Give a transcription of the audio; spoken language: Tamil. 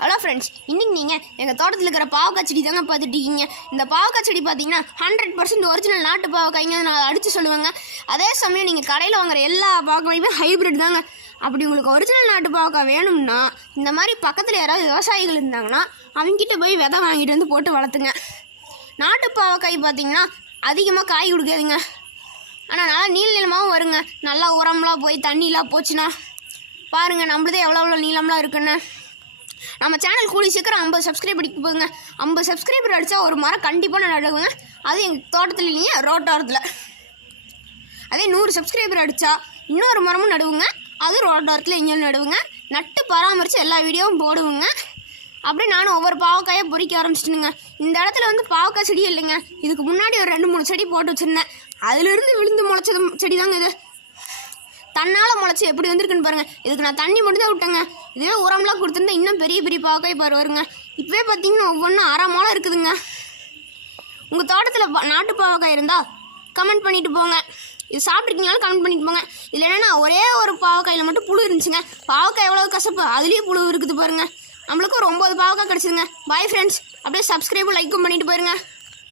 ஹலோ ஃப்ரெண்ட்ஸ், இன்றைக்கி நீங்கள் எங்கள் தோட்டத்தில் இருக்கிற பாவக்காய் செடி தாங்க பார்த்துட்டு இருக்கீங்க. இந்த பாவக்காய் செடி பார்த்தீங்கன்னா 100% ஒரிஜினல் நாட்டு பாவக்காய்ங்க. நான் அடித்து சொல்லுவேங்க. அதே சமயம் நீங்கள் கடையில் வாங்குற எல்லா பாவக்காயுமே ஹைப்ரிட் தாங்க. அப்படி உங்களுக்கு ஒரிஜினல் நாட்டு பாவக்காய் வேணும்னா இந்த மாதிரி பக்கத்தில் யாராவது விவசாயிகள் இருந்தாங்கன்னா அவங்ககிட்ட போய் விதை வாங்கிட்டு வந்து போட்டு வளர்த்துங்க. நாட்டு பாவக்காய் பார்த்தீங்கன்னா அதிகமாக காய் கொடுக்காதுங்க. ஆனால் நல்லா நீளமாகவும் வருங்க. நல்லா உரம்லாம் போய் தண்ணிலாம் போச்சுன்னா பாருங்கள் நம்மளதே எவ்வளோ நீளம்லாம் இருக்குன்னு. நம்ம சேனல் கூடி சீக்கிரம் 50 சப்ஸ்கிரைப் அடிக்க போகுங்க. 50 சப்ஸ்கிரைபர் அடித்தா ஒரு மரம் கண்டிப்பாக நான் நடுவேங்க. அது எங்கள் தோட்டத்தில் இல்லைங்க, ரோட்டோரத்தில். அதே 100 சப்ஸ்கிரைபர் அடித்தா இன்னொரு மரமும் நடுவுங்க. அது ரோட்டோரத்தில் எங்கேயும் நடுவுங்க. நட்டு பராமரித்து எல்லா வீடியோவும் போடுவோங்க. அப்படியே நானும் ஒவ்வொரு பாவக்காயாக பொறிக்க ஆரம்பிச்சிட்டுங்க. இந்த இடத்துல வந்து பாவக்காய் செடி இல்லைங்க. இதுக்கு முன்னாடி ஒரு 2-3 செடி போட்டு வச்சுருந்தேன். அதிலிருந்து விழுந்து முளைச்சது செடி தாங்க இது. தன்னால் முளைச்சி எப்படி வந்திருக்குன்னு பாருங்கள். இதுக்கு நான் தண்ணி மட்டும் தான் விட்டேங்க. இதுவே உரம்லாம் கொடுத்துருந்தா இன்னும் பெரிய பெரிய பாவக்காய் வருங்க. இப்போவே பார்த்தீங்கன்னா ஒவ்வொன்றும் அரை மாலை இருக்குதுங்க. உங்கள் தோட்டத்தில் நாட்டு பாவக்காய் இருந்தால் கமெண்ட் பண்ணிவிட்டு போங்க. இது சாப்பிட்ருக்கீங்கனாலும் கமெண்ட் பண்ணிட்டு போங்க. இதில் என்னென்னா ஒரே ஒரு பாவக்காயில் மட்டும் புழு இருந்துச்சுங்க. பாவக்காய் எவ்வளோ கசப்பு, அதுலேயும் புழு இருக்குது பாருங்கள். நம்மளுக்கு ஒரு 9 பாவக்காய் கிடச்சிதுங்க. Bye friends. அப்படியே சப்ஸ்கிரைபும் லைக்கும் பண்ணிட்டு போயிருங்க.